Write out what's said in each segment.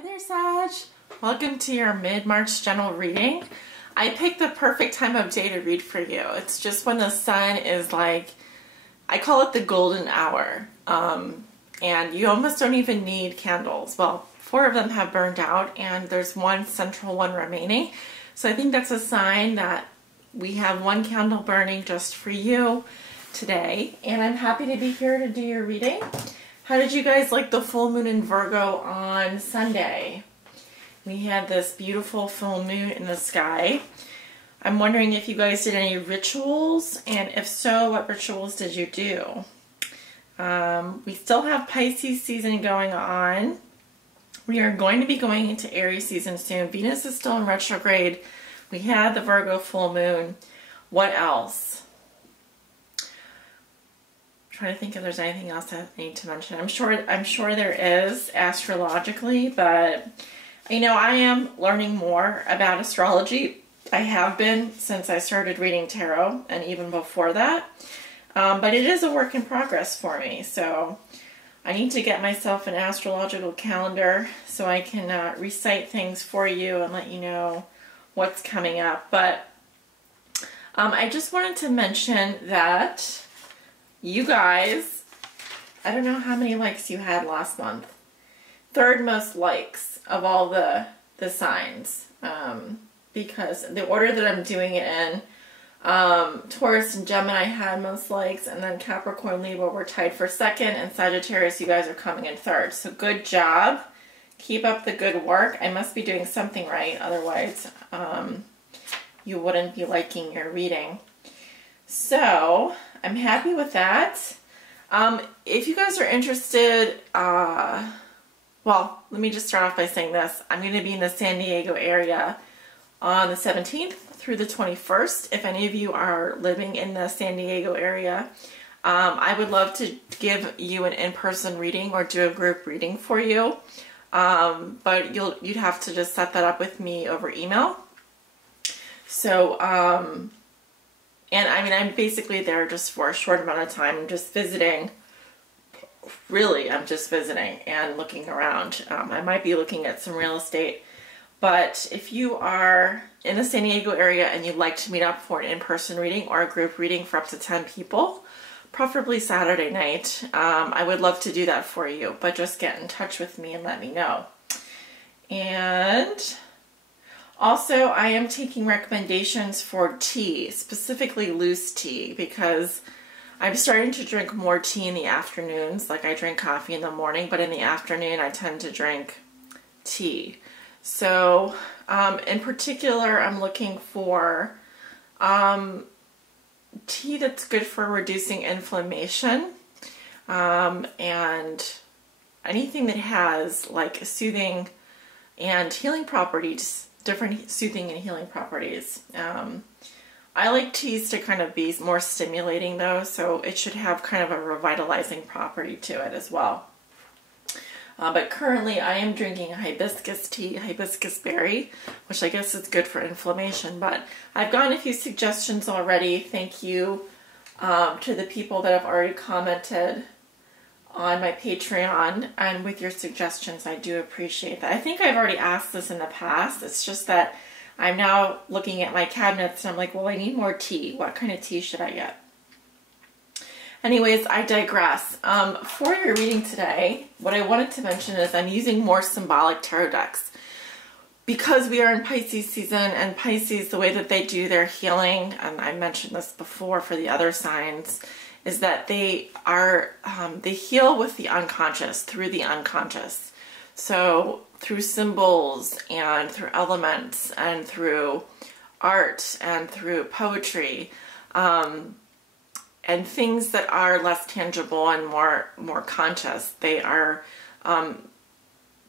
Hi there, Sag. Welcome to your mid-March general reading. I picked the perfect time of day to read for you. It's just when the sun is like, I call it the golden hour. And you almost don't even need candles. Well, 4 of them have burned out and there's one central one remaining. So I think that's a sign that we have one candle burning just for you today. And I'm happy to be here to do your reading. How did you guys like the full moon in Virgo on Sunday? We had this beautiful full moon in the sky. I'm wondering if you guys did any rituals, and if so, what rituals did you do? We still have Pisces season going on. We are going to be going into Aries season soon. Venus is still in retrograde. We had the Virgo full moon. What else? Trying to think if there's anything else I need to mention. I'm sure there is astrologically, but you know, I am learning more about astrology. I have been since I started reading tarot and even before that. But it is a work in progress for me. So I need to get myself an astrological calendar so I can recite things for you and let you know what's coming up. But I just wanted to mention that you guys, I don't know how many likes you had last month. 3rd most likes of all the signs. Because the order that I'm doing it in, Taurus and Gemini had most likes, and then Capricorn, Libra were tied for 2nd, and Sagittarius, you guys are coming in 3rd. So good job. Keep up the good work. I must be doing something right, otherwise you wouldn't be liking your reading. So I'm happy with that. If you guys are interested, well, let me just start off by saying this. I'm going to be in the San Diego area on the 17th through the 21st. If any of you are living in the San Diego area, I would love to give you an in-person reading or do a group reading for you. But you'd have to just set that up with me over email. So, and I mean, I'm basically there just for a short amount of time. I'm just visiting. Really, I'm just visiting and looking around. I might be looking at some real estate. But if you are in the San Diego area and you'd like to meet up for an in-person reading or a group reading for up to 10 people, preferably Saturday night, I would love to do that for you. But just get in touch with me and let me know. And also, I am taking recommendations for tea, specifically loose tea, because I'm starting to drink more tea in the afternoons. Like I drink coffee in the morning, but in the afternoon I tend to drink tea. So in particular, I'm looking for tea that's good for reducing inflammation and anything that has like soothing and healing properties, different soothing and healing properties. I like teas to kind of be more stimulating though, so it should have kind of a revitalizing property to it as well. But currently I am drinking hibiscus tea, hibiscus berry, which I guess is good for inflammation. But I've gotten a few suggestions already. Thank you to the people that have already commented on my Patreon and with your suggestions. I do appreciate that. I think I've already asked this in the past. It's just that I'm now looking at my cabinets and I'm like, well, I need more tea. What kind of tea should I get? Anyways, I digress. For your reading today, what I wanted to mention is I'm using more symbolic tarot decks. Because we are in Pisces season, and Pisces, the way that they do their healing, and I mentioned this before for the other signs, is that they heal with the unconscious, through the unconscious. So through symbols and through elements and through art and through poetry, and things that are less tangible and more conscious. They are,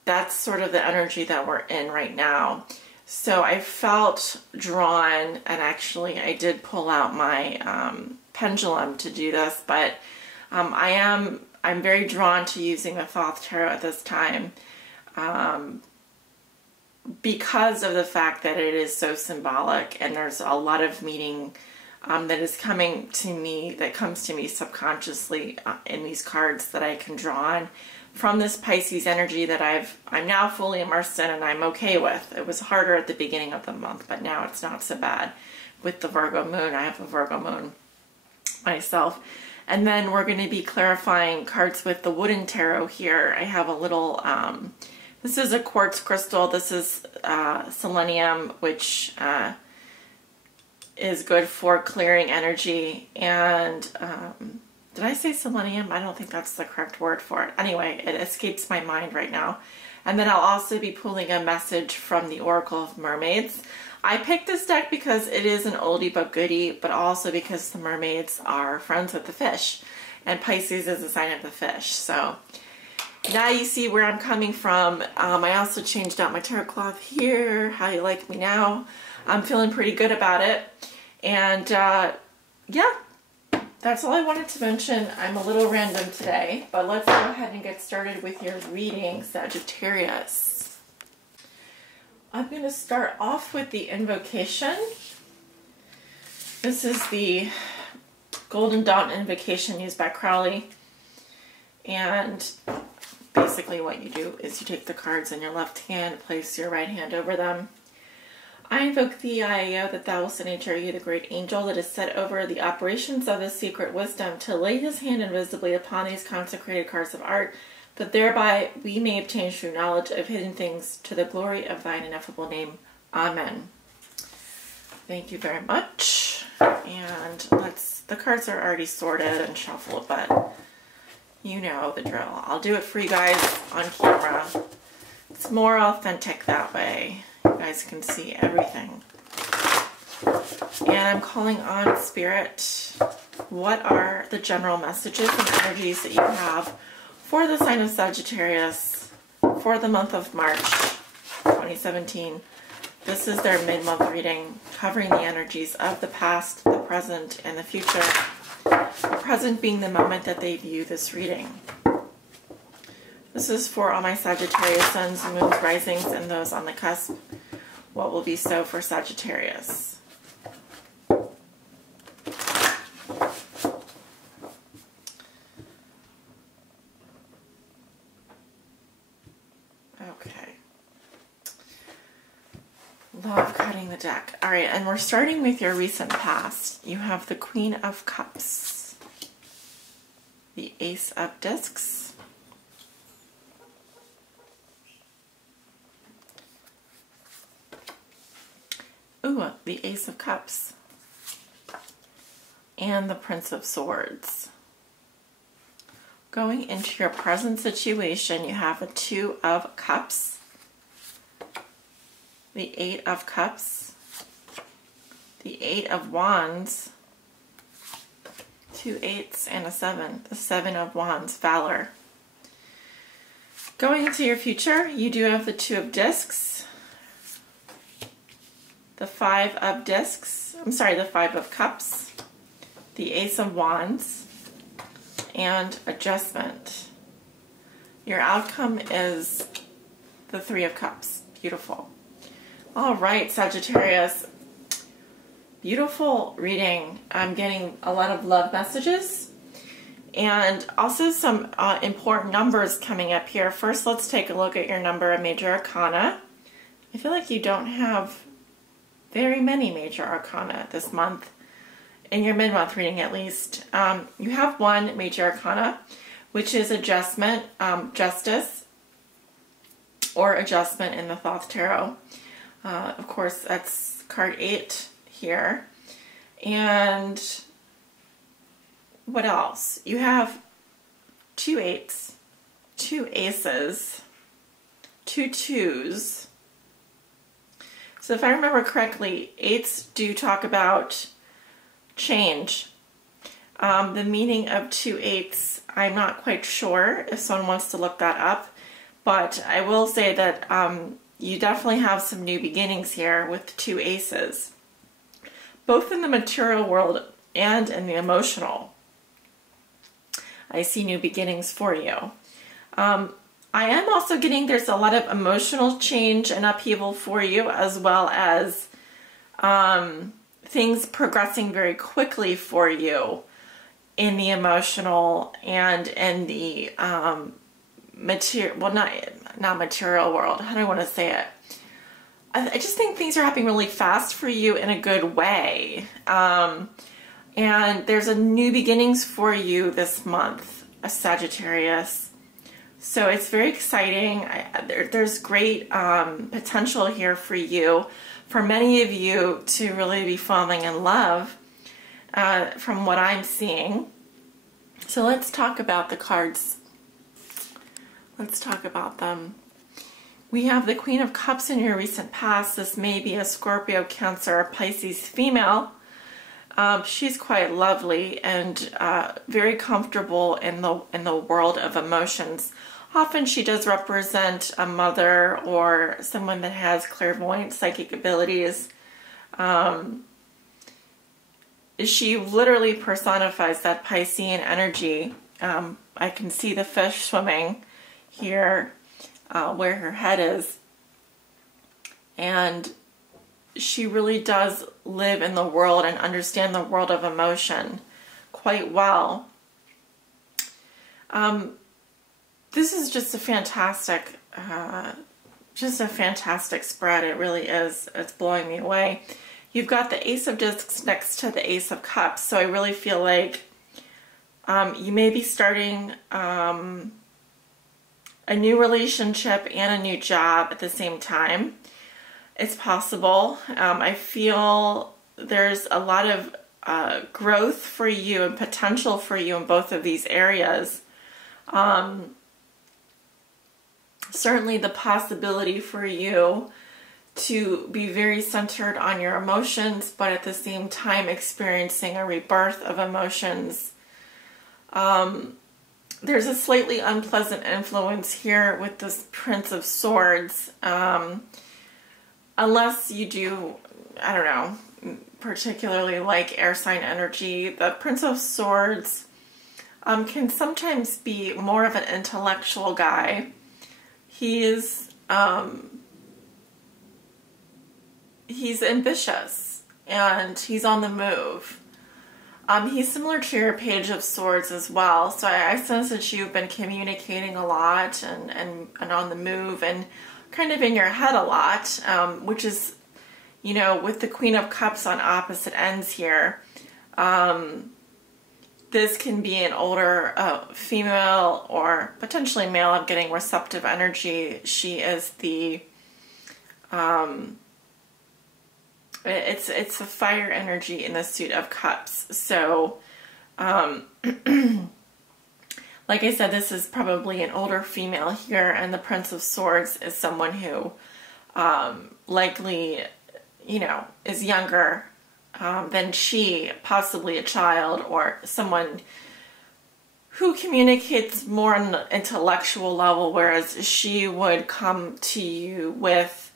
that's sort of the energy that we're in right now. So I felt drawn, and actually I did pull out my pendulum to do this, but I'm very drawn to using a Thoth tarot at this time because of the fact that it is so symbolic, and there's a lot of meaning that is coming to me, that comes to me subconsciously in these cards that I can draw on. from this Pisces energy that I'm now fully immersed in and I'm okay with. It was harder at the beginning of the month, but now it's not so bad with the Virgo moon. I have a Virgo moon myself. And then we're going to be clarifying cards with the wooden tarot here. I have a little, this is a quartz crystal. This is selenium, which is good for clearing energy. And did I say selenium? I don't think that's the correct word for it. Anyway, it escapes my mind right now. And then I'll also be pulling a message from the Oracle of Mermaids. I picked this deck because it is an oldie but goodie, but also because the mermaids are friends with the fish. And Pisces is a sign of the fish. So now you see where I'm coming from. I also changed out my tarot cloth here. How you like me now? I'm feeling pretty good about it. And yeah, that's all I wanted to mention. I'm a little random today, but let's go ahead and get started with your reading, Sagittarius. I'm going to start off with the invocation. This is the Golden Dawn invocation used by Crowley. And basically what you do is you take the cards in your left hand, place your right hand over them. I invoke thee, Io, that thou wilt send nature you, the great angel that is set over the operations of the secret wisdom, to lay his hand invisibly upon these consecrated cards of art, that thereby we may obtain true knowledge of hidden things to the glory of thine ineffable name. Amen. Thank you very much. And the cards are already sorted and shuffled, but you know the drill. I'll do it for you guys on camera. It's more authentic that way. You guys can see everything. And I'm calling on Spirit. What are the general messages and energies that you have for the sign of Sagittarius for the month of March 2017? This is their mid-month reading, covering the energies of the past, the present, and the future. The present being the moment that they view this reading. This is for all my Sagittarius suns, moons, risings, and those on the cusp. What will be so for Sagittarius? Okay. Love cutting the deck. All right, and we're starting with your recent past. You have the Queen of Cups, the Ace of Discs, the Ace of Cups, and the Prince of Swords. Going into your present situation, you have the Two of Cups, the Eight of Cups, the Eight of Wands, two eights and a seven, the Seven of Wands, Valor. Going into your future, you do have the Two of Discs, the Five of Discs, the Five of Cups, the Ace of Wands, and Adjustment. Your outcome is the Three of Cups. Beautiful. All right, Sagittarius. Beautiful reading. I'm getting a lot of love messages and also some important numbers coming up here. First, let's take a look at your number of major arcana. I feel like you don't have very many major arcana this month, in your mid-month reading at least. You have one major arcana, which is Adjustment, Justice, or Adjustment in the Thoth Tarot. Of course, that's card 8 here. And what else? You have two eights, two aces, two twos. So if I remember correctly, eights do talk about change. The meaning of two eights, I'm not quite sure if someone wants to look that up, but I will say that you definitely have some new beginnings here with two aces, both in the material world and in the emotional. I see new beginnings for you. I am also getting there's a lot of emotional change and upheaval for you, as well as things progressing very quickly for you in the emotional and in the material, well, not material world. How do I want to say it? I just think things are happening really fast for you in a good way. And there's a new beginnings for you this month, a Sagittarius. So it's very exciting. There's great potential here for you, for many of you to really be falling in love from what I'm seeing. So let's talk about the cards. Let's talk about them. We have the Queen of Cups in your recent past. This may be a Scorpio, Cancer, or Pisces female. She's quite lovely and very comfortable in the world of emotions. Often she does represent a mother or someone that has clairvoyant psychic abilities. She literally personifies that Piscean energy. I can see the fish swimming here where her head is. And she really does live in the world and understand the world of emotion quite well. This is just a fantastic spread. It really is. It's blowing me away. You've got the Ace of Discs next to the Ace of Cups, so I really feel like you may be starting a new relationship and a new job at the same time. It's possible. I feel there's a lot of growth for you and potential for you in both of these areas. Certainly the possibility for you to be very centered on your emotions, but at the same time experiencing a rebirth of emotions. There's a slightly unpleasant influence here with this Prince of Swords. Unless you do, I don't know, particularly like air sign energy, the Prince of Swords can sometimes be more of an intellectual guy. He's ambitious and he's on the move. He's similar to your Page of Swords as well. So I sense that you've been communicating a lot and on the move and kind of in your head a lot, which is, you know, with the Queen of Cups on opposite ends here. This can be an older female or potentially male. I'm getting receptive energy. She is the, it's the fire energy in the Suit of Cups. So, like I said, this is probably an older female here, and the Prince of Swords is someone who likely, you know, is younger than she, possibly a child or someone who communicates more on an intellectual level, whereas she would come to you with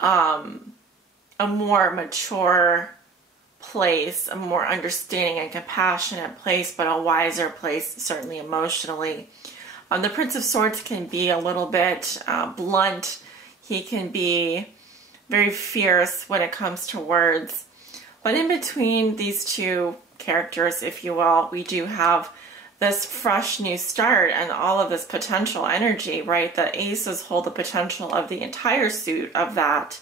a more mature place, a more understanding and compassionate place, but a wiser place, certainly emotionally. The Prince of Swords can be a little bit blunt. He can be very fierce when it comes to words. But in between these two characters, if you will, we do have this fresh new start and all of this potential energy, right? The aces hold the potential of the entire suit of that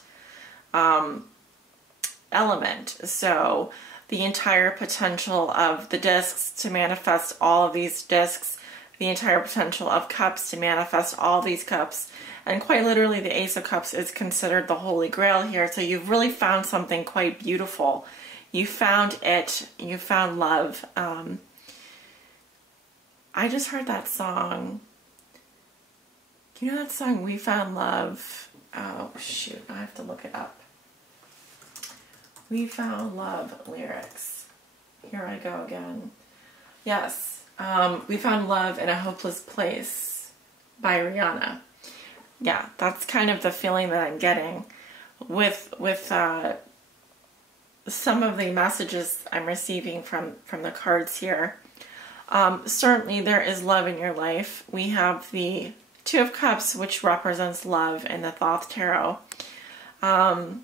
element. So the entire potential of the discs to manifest all of these discs, the entire potential of cups to manifest all these cups. And quite literally, the Ace of Cups is considered the Holy Grail here. So you've really found something quite beautiful. You found it. You found love. I just heard that song. You know that song, We Found Love? Oh, shoot. I have to look it up. We Found Love lyrics. Here I go again. Yes. We Found Love in a Hopeless Place by Rihanna. Yeah, that's kind of the feeling that I'm getting with some of the messages I'm receiving from the cards here. Certainly there is love in your life. We have the Two of Cups, which represents love in the Thoth Tarot. Now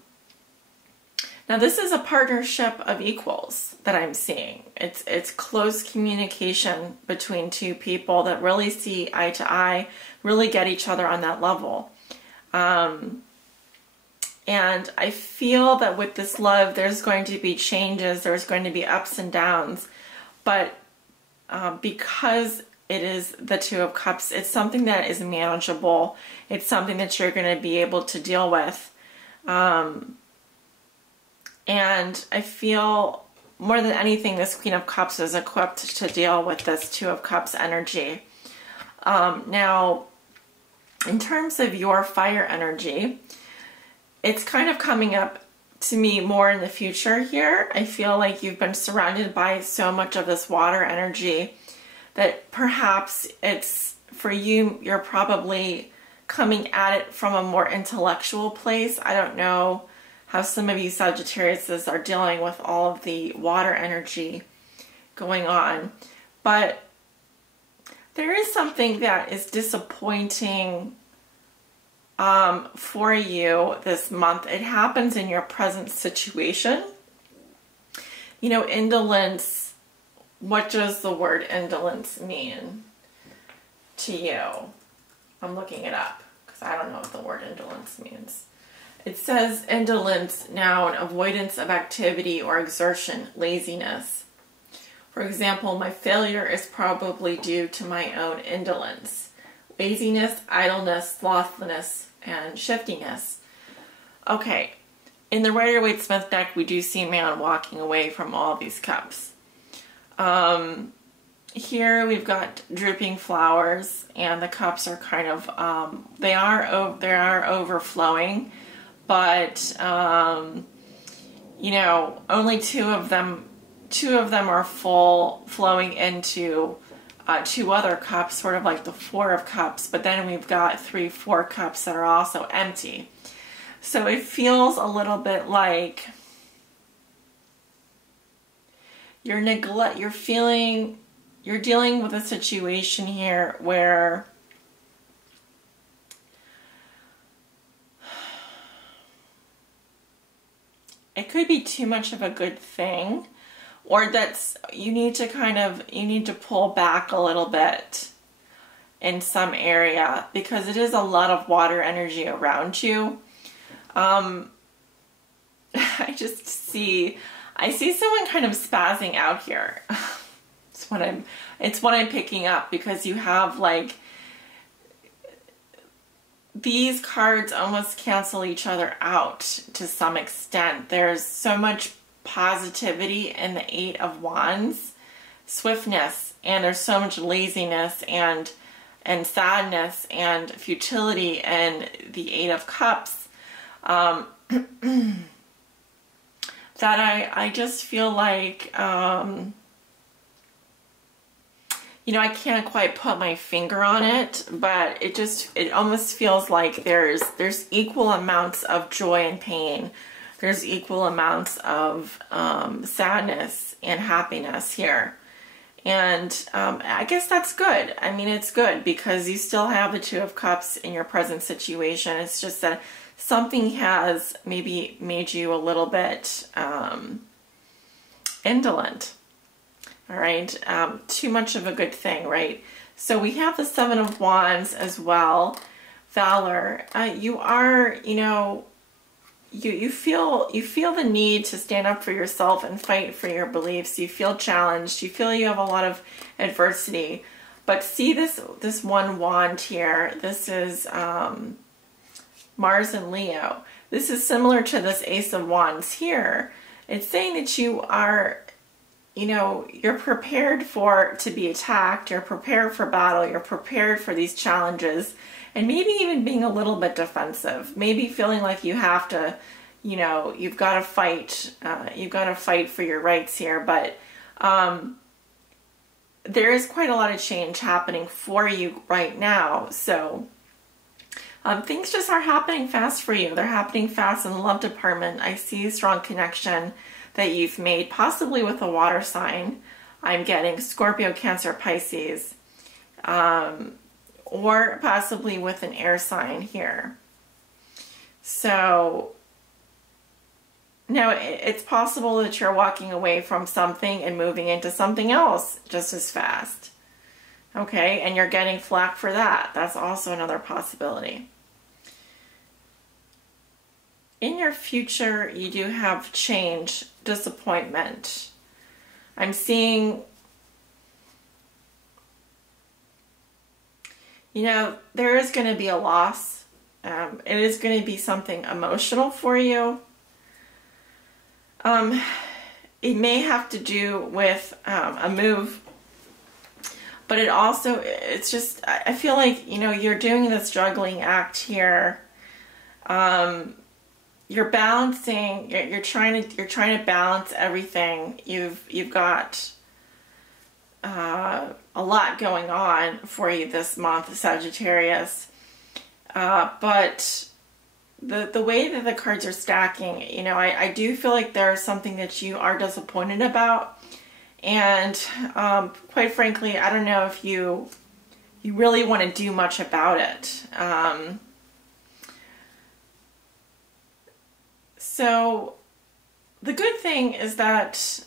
Now this is a partnership of equals that I'm seeing. It's close communication between two people that really see eye to eye, really get each other on that level. And I feel that with this love, there's going to be changes, there's going to be ups and downs, but because it is the Two of Cups, it's something that is manageable. It's something that you're going to be able to deal with. And I feel more than anything, this Queen of Cups is equipped to deal with this Two of Cups energy. Now, in terms of your fire energy, it's kind of coming up to me more in the future here. I feel like you've been surrounded by so much of this water energy that perhaps it's, for you, you're probably coming at it from a more intellectual place. I don't know how some of you Sagittariuses are dealing with all of the water energy going on, but there is something that is disappointing for you this month. It happens in your present situation. You know, indolence, what does the word indolence mean to you? I'm looking it up because I don't know what the word indolence means. It says indolence, noun, avoidance of activity or exertion, laziness. For example, my failure is probably due to my own indolence. Laziness, idleness, slothfulness, and shiftiness. Okay, in the Rider-Waite-Smith deck, we do see a man walking away from all these cups. Here we've got drooping flowers, and the cups are kind of, they are overflowing, but, you know, only two of them are full, flowing into two other cups, sort of like the Four of Cups, but then we've got 3, 4 cups that are also empty. So it feels a little bit like you're dealing with a situation here where it could be too much of a good thing, or that's, you need to pull back a little bit in some area because it is a lot of water energy around you. I see someone kind of spazzing out here. It's what I'm picking up, because you have, like, these cards almost cancel each other out to some extent. There's so much positivity in the Eight of Wands, swiftness, and there's so much laziness and sadness and futility in the Eight of Cups, that I just feel like, you know, I can't quite put my finger on it, but it almost feels like there's equal amounts of joy and pain. There's equal amounts of sadness and happiness here. And I guess that's good. I mean, it's good because you still have the Two of Cups in your present situation. It's just that something has maybe made you a little bit indolent. All right, too much of a good thing, right? So we have the Seven of Wands as well. Valor. You are, you know, you feel the need to stand up for yourself and fight for your beliefs. You feel challenged. You feel you have a lot of adversity. But see this one wand here. This is Mars and Leo. This is similar to this Ace of Wands here. It's saying that you are, you know, you're prepared to be attacked, you're prepared for battle, you're prepared for these challenges, and maybe even being a little bit defensive, maybe feeling like you have to, you know, you've got to fight for your rights here, but there is quite a lot of change happening for you right now, so things just are happening fast for you. They're happening fast in the love department. I see a strong connection that you've made, possibly with a water sign. I'm getting Scorpio, Cancer, Pisces, or possibly with an air sign here. So Now, it's possible that you're walking away from something and moving into something else just as fast. Okay, and you're getting flack for that. That's also another possibility. In your future, you do have change, disappointment. I'm seeing, you know, there is going to be a loss. It is going to be something emotional for you. It may have to do with a move, but it also, it's just, I feel like, you know, you're doing this juggling act here. You're balancing, you're trying to balance everything. You've got a lot going on for you this month, Sagittarius. But the way that the cards are stacking, you know, I do feel like there's something that you are disappointed about. And quite frankly, I don't know if you really want to do much about it. So the good thing is that,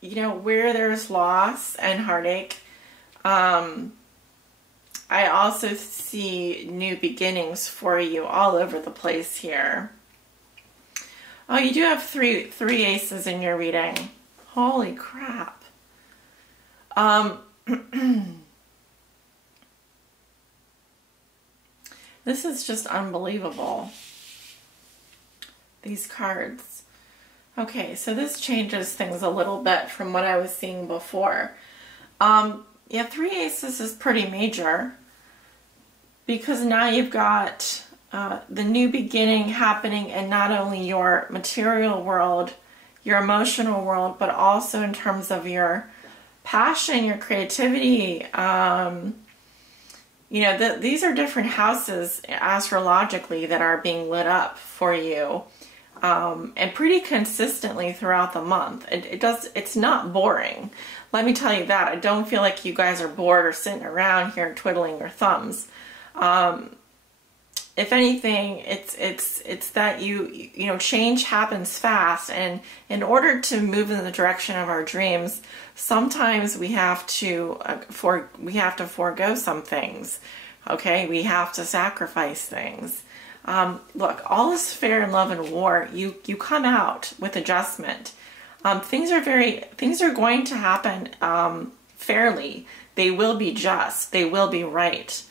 you know, where there's loss and heartache, I also see new beginnings for you all over the place here. Oh, you do have three aces in your reading. Holy crap. This is just unbelievable. These cards. Okay, so this changes things a little bit from what I was seeing before. Yeah, three aces is pretty major because now you've got the new beginning happening in not only your material world, your emotional world, but also in terms of your passion, your creativity. You know, these are different houses astrologically that are being lit up for you. And pretty consistently throughout the month. It's not boring. Let me tell you that. I don't feel like you guys are bored or sitting around here twiddling your thumbs. If anything, it's that you know, change happens fast, and in order to move in the direction of our dreams, sometimes we have to forego some things. Okay, we have to sacrifice things. Look, all is fair in love and war. You come out with adjustment. Things are going to happen fairly. They will be just. They will be right.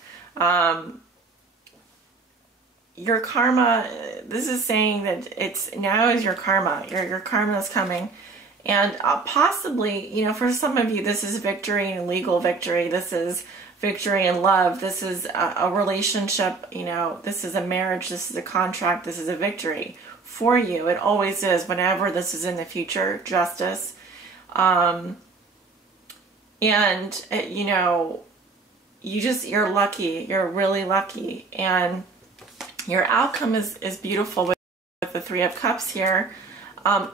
Your karma. This is saying that now is your karma. Your karma is coming, and possibly, you know, for some of you, this is victory and legal victory. This is victory in love. This is a relationship, you know, this is a marriage, this is a contract, this is a victory for you. It always is whenever this is in the future, justice. And, you know, you're lucky. You're really lucky. And your outcome is beautiful with the Three of Cups here.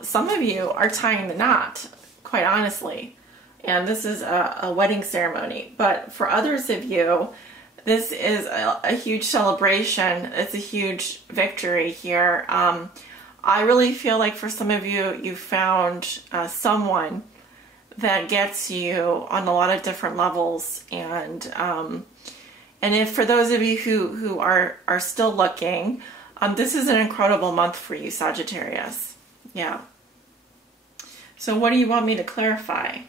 Some of you are tying the knot, quite honestly. And this is a wedding ceremony. But for others of you, this is a huge celebration. It's a huge victory here. I really feel like for some of you, you found someone that gets you on a lot of different levels. And if for those of you who are still looking, this is an incredible month for you, Sagittarius. Yeah. So what do you want me to clarify?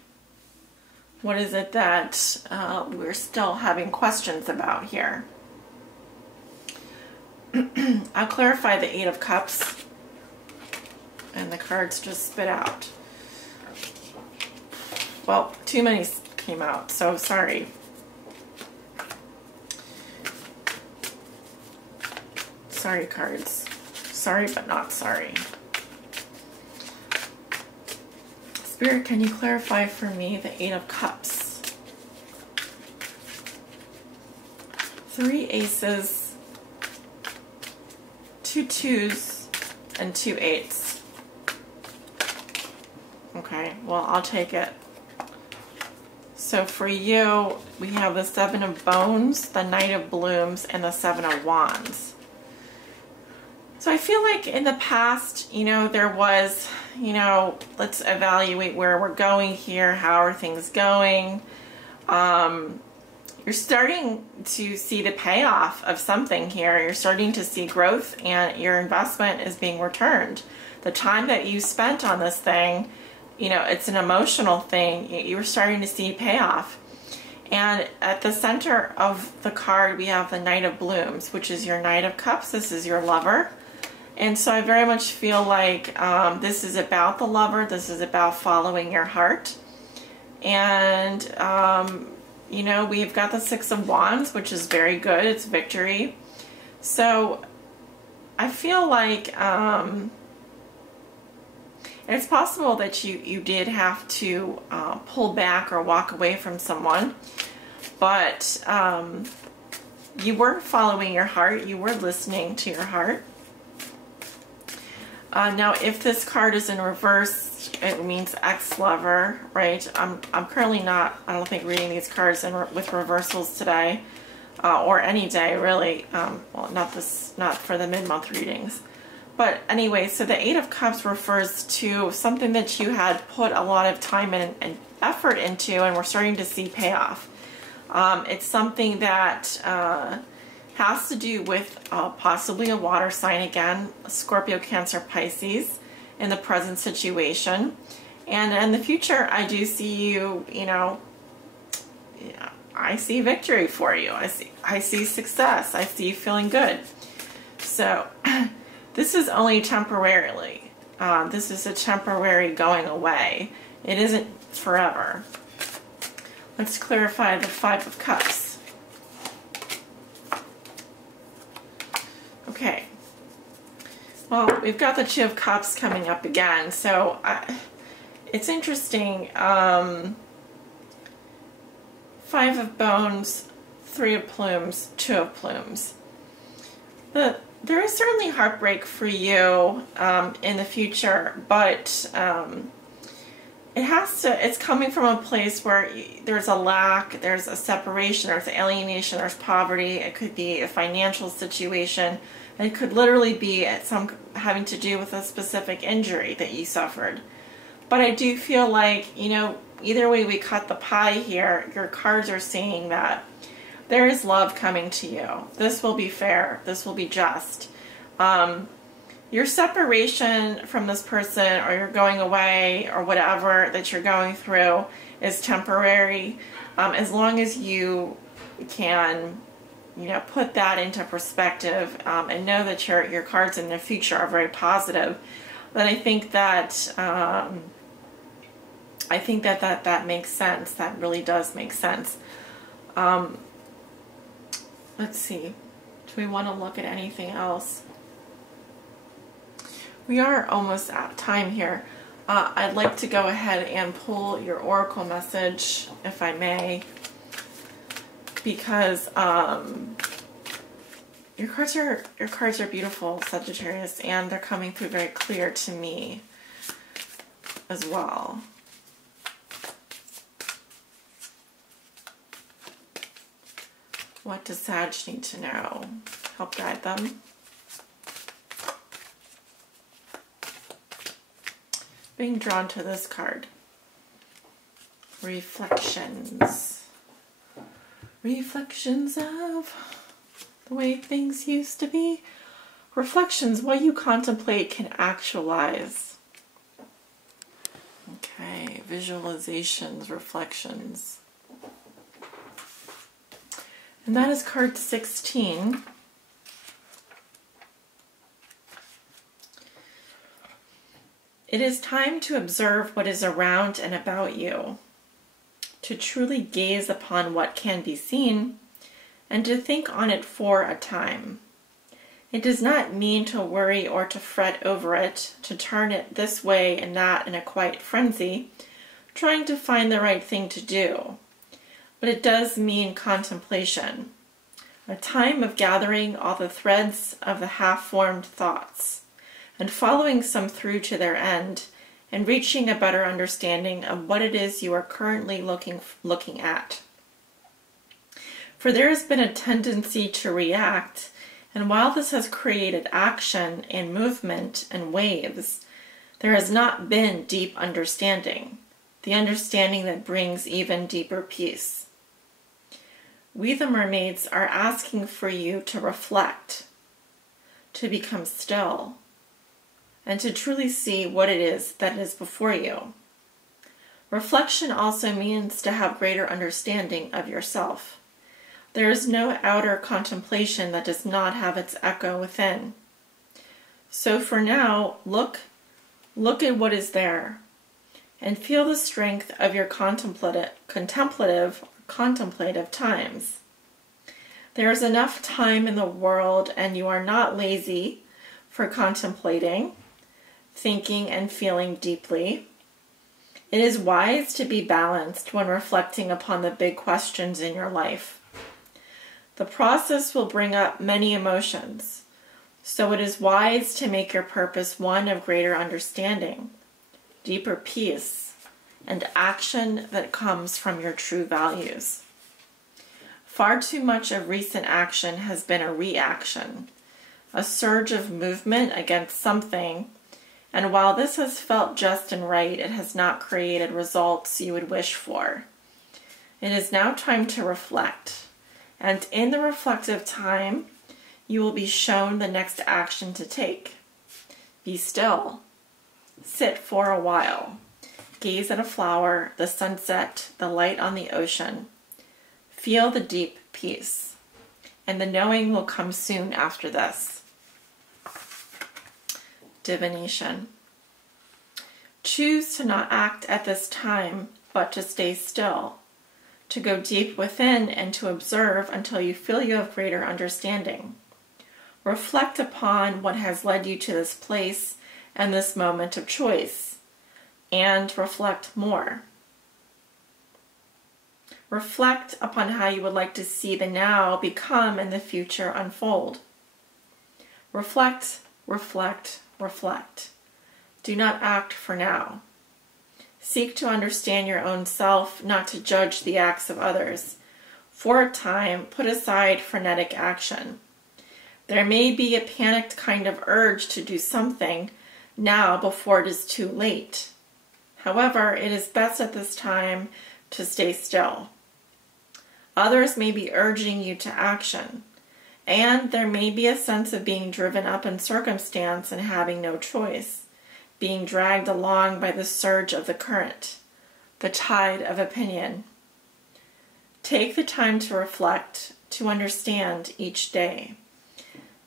What is it that we're still having questions about here? I'll clarify the Eight of Cups. And the cards just spit out. Well, too many came out, so sorry. Sorry, cards. Sorry, but not sorry. Spirit, can you clarify for me the Eight of Cups? Three aces, two twos, and two eights. Okay, well, I'll take it. So for you, we have the Seven of Bones, the Knight of Blooms, and the Seven of Wands. So I feel like in the past, there was, let's evaluate where we're going here. How are things going? You're starting to see the payoff of something here. You're starting to see growth, and your investment is being returned. The time that you spent on this thing, it's an emotional thing. You're starting to see payoff. And at the center of the card, we have the Knight of Blooms, which is your Knight of Cups. This is your lover. And so I very much feel like this is about the lover. This is about following your heart. And, we've got the Six of Wands, which is very good. It's victory. So I feel like it's possible that you did have to pull back or walk away from someone, but you were following your heart. You were listening to your heart. Now, if this card is in reverse, it means ex-lover, right? I'm currently not, I don't think, reading these cards with reversals today, or any day, really. Well, not for the mid-month readings. But anyway, so the Eight of Cups refers to something that you had put a lot of time and effort into, and we're starting to see payoff. It's something that has to do with possibly a water sign again, Scorpio, Cancer, Pisces, in the present situation. And in the future, I do see you, I see victory for you. I see success. I see you feeling good. So this is only temporarily. This is a temporary going away. It isn't forever. Let's clarify the Five of Cups. Okay. Well, we've got the Two of Cups coming up again. So it's interesting. Five of Bones, Three of Plumes, Two of Plumes. There is certainly heartbreak for you in the future, but it's coming from a place where there's a lack, there's a separation, there's alienation, there's poverty. It could be a financial situation. It could literally be having to do with a specific injury that you suffered. But I do feel like, either way we cut the pie here, your cards are saying that there is love coming to you. This will be fair. This will be just. Your separation from this person, or you're going away, or whatever that you're going through is temporary. As long as you can, put that into perspective and know that your cards in the future are very positive, then I think that that makes sense. That really does make sense. Let's see. Do we want to look at anything else? We are almost out of time here. I'd like to go ahead and pull your oracle message, if I may, because your cards are beautiful, Sagittarius, and they're coming through very clear to me as well. What does Sag need to know? Help guide them. Being drawn to this card. Reflections. Reflections of the way things used to be. Reflections, what you contemplate can actualize. Okay, visualizations, reflections. And that is card 16. It is time to observe what is around and about you, to truly gaze upon what can be seen, and to think on it for a time. It does not mean to worry or to fret over it, to turn it this way and that in a quiet frenzy, trying to find the right thing to do. But it does mean contemplation, a time of gathering all the threads of the half-formed thoughts, and following some through to their end, and reaching a better understanding of what it is you are currently looking at. For there has been a tendency to react And while this has created action and movement and waves, there has not been deep understanding, the understanding that brings even deeper peace. We, the mermaids, are asking for you to reflect, to become still, and to truly see what it is that is before you. Reflection also means to have greater understanding of yourself. There is no outer contemplation that does not have its echo within. So for now, look at what is there and feel the strength of your contemplative times. There is enough time in the world, and you are not lazy for contemplating, thinking, and feeling deeply. It is wise to be balanced when reflecting upon the big questions in your life. The process will bring up many emotions, so it is wise to make your purpose one of greater understanding, deeper peace, and action that comes from your true values. Far too much of recent action has been a reaction, a surge of movement against something, and while this has felt just and right, it has not created results you would wish for. It is now time to reflect, and in the reflective time, you will be shown the next action to take. Be still. Sit for a while. Gaze at a flower, the sunset, the light on the ocean. Feel the deep peace, and the knowing will come soon after this. Divination. Choose to not act at this time, but to stay still, to go deep within and to observe until you feel you have greater understanding. Reflect upon what has led you to this place and this moment of choice, and reflect more. Reflect upon how you would like to see the now become and the future unfold. Reflect, reflect, reflect. Do not act for now. Seek to understand your own self, not to judge the acts of others. For a time, put aside frenetic action. There may be a panicked kind of urge to do something now before it is too late. However, it is best at this time to stay still. Others may be urging you to action, and there may be a sense of being driven up in circumstance and having no choice, being dragged along by the surge of the current, the tide of opinion. Take the time to reflect, to understand each day.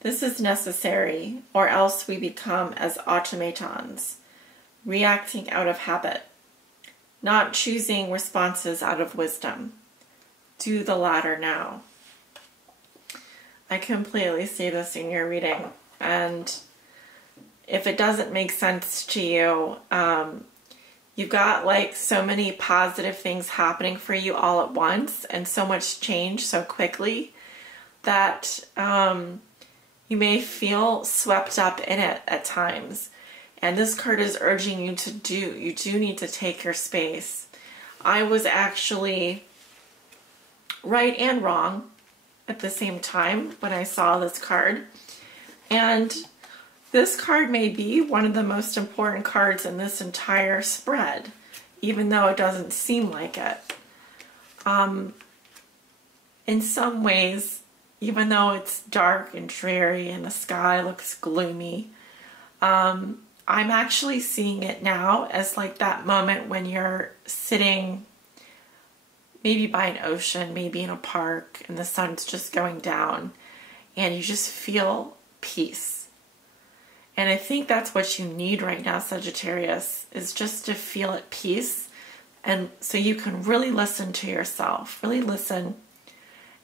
This is necessary, or else we become as automatons, reacting out of habit, not choosing responses out of wisdom. Do the latter now. I completely see this in your reading, and if it doesn't make sense to you, you've got like so many positive things happening for you all at once and so much change so quickly that you may feel swept up in it at times. And this card is urging you you do need to take your space. I was actually right and wrong at the same time when I saw this card. And this card may be one of the most important cards in this entire spread, even though it doesn't seem like it. In some ways, even though it's dark and dreary and the sky looks gloomy, I'm actually seeing it now as like that moment when you're sitting maybe by an ocean, maybe in a park, and the sun's just going down, and you just feel peace. And I think that's what you need right now, Sagittarius, is just to feel at peace, and so you can really listen to yourself, really listen,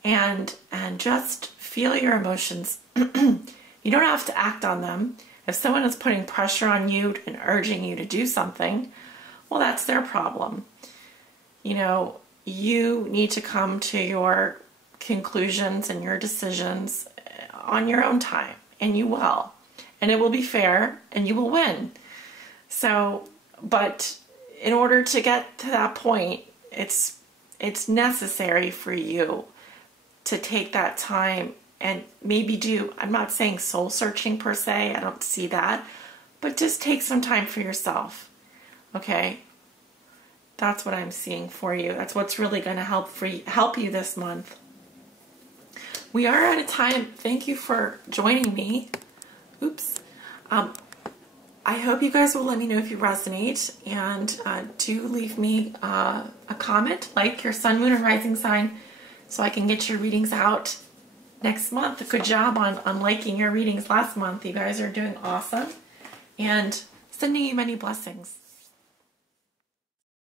and just feel your emotions. You don't have to act on them. If someone is putting pressure on you and urging you to do something, well, that's their problem. You know, you need to come to your conclusions and your decisions on your own time, and you will. And it will be fair, and you will win. So, but in order to get to that point, it's necessary for you to take that time and maybe do, I'm not saying soul searching per se, I don't see that, but just take some time for yourself, okay? That's what I'm seeing for you. That's what's really going to help you this month. We are out of time. Thank you for joining me. Oops. I hope you guys will let me know if you resonate, and do leave me a comment, like your sun, moon, and rising sign, so I can get your readings out next month. Good job on liking your readings last month. You guys are doing awesome, and sending you many blessings.